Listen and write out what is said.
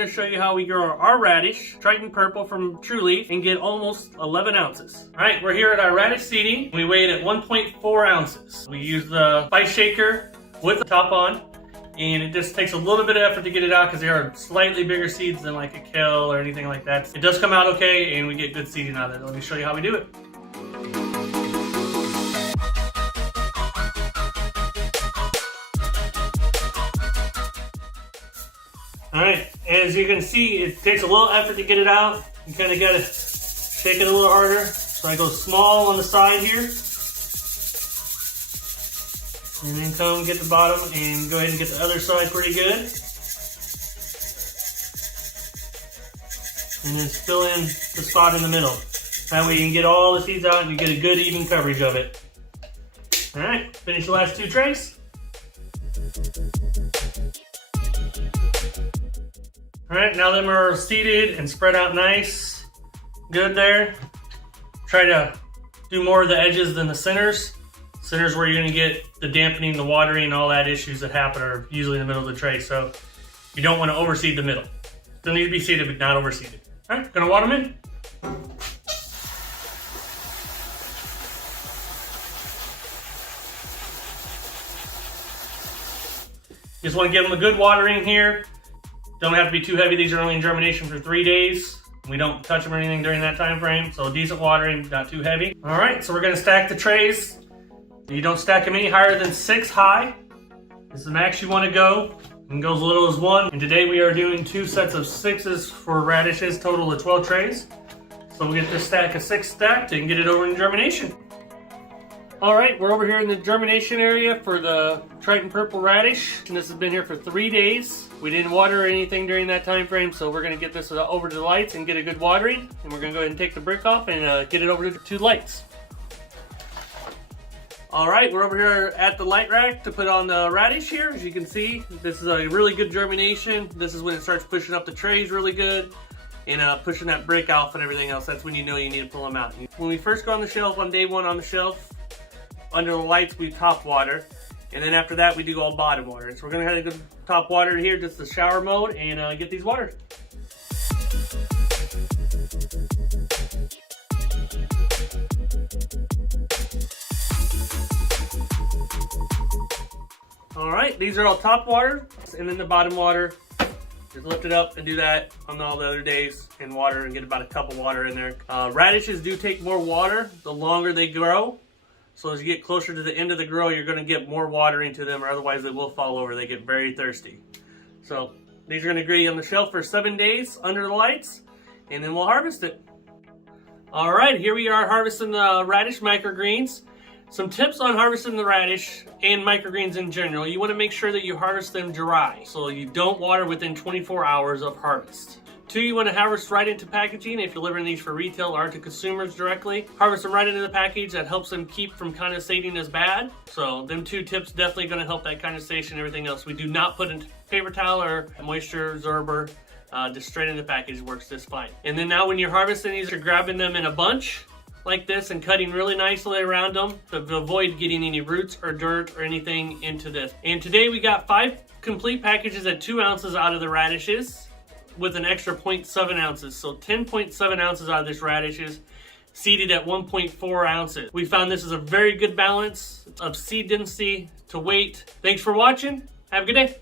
I'm going to show you how we grow our radish, Triton Purple from True Leaf, and get almost 11 ounces. Alright, we're here at our radish seeding. We weigh it at 1.4 ounces. We use the spice shaker with the top on, and it just takes a little bit of effort to get it out because they are slightly bigger seeds than like a kale or anything like that. It does come out okay, and we get good seeding out of it. Let me show you how we do it. Alright, as you can see, it takes a little effort to get it out. You kind of got to shake it a little harder. So I go small on the side here. And then come get the bottom and go ahead and get the other side pretty good. And then fill in the spot in the middle. That way you can get all the seeds out and you get a good even coverage of it. Alright, finish the last 2 trays. Alright, now them are seeded and spread out nice. Good there. Try to do more of the edges than the centers. Centers where you're going to get the dampening, the watering, and all that issues that happen are usually in the middle of the tray. So you don't want to overseed the middle. Still need to be seeded, but not overseeded. Alright, gonna water them in. Just want to give them a good watering here. Don't have to be too heavy. These are only in germination for 3 days. We don't touch them or anything during that time frame. So decent watering, not too heavy. All right, so we're gonna stack the trays. You don't stack them any higher than 6 high. This is the max you wanna go. You can go as little as 1. And today we are doing 2 sets of 6s for radishes, total of 12 trays. So we'll get this stack of 6 stacked and get it over in germination. All right, we're over here in the germination area for the Triton Purple radish. And this has been here for 3 days. We didn't water anything during that time frame, so we're gonna get this over to the lights and get a good watering. And we're gonna go ahead and take the brick off and get it over to the lights. All right, we're over here at the light rack to put on the radish here. As you can see, this is a really good germination. This is when it starts pushing up the trays really good and pushing that brick off and everything else. That's when you know you need to pull them out. When we first go on the shelf, on day 1 on the shelf, under the lights, we top water. And then after that, we do all bottom water. So we're gonna have to top water here, just the shower mode, and get these watered. All right, these are all top water, and then the bottom water. Just lift it up and do that on all the other days and water and get about a cup of water in there. Radishes do take more water the longer they grow. So as you get closer to the end of the grow, you're going to get more water into them, or otherwise they will fall over. They get very thirsty. So these are going to agree on the shelf for 7 days under the lights, and then we'll harvest it. All right, here we are harvesting the radish microgreens. Some tips on harvesting the radish and microgreens in general. You want to make sure that you harvest them dry, so you don't water within 24 hours of harvest. 2, you want to harvest right into packaging. If you're delivering these for retail or to consumers directly, harvest them right into the package. That helps them keep from condensating as bad. So them 2 tips definitely going to help that condensation and everything else. We do not put in paper towel or a moisture absorber. Just straight in the package works just fine. And then now when you're harvesting these, you're grabbing them in a bunch like this and cutting really nicely around them to avoid getting any roots or dirt or anything into this. And today we got 5 complete packages at 2 ounces out of the radishes, with an extra 0.7 ounces. So 10.7 ounces out of this radishes, seeded at 1.4 ounces. We found this is a very good balance of seed density to weight. Thanks for watching. Have a good day.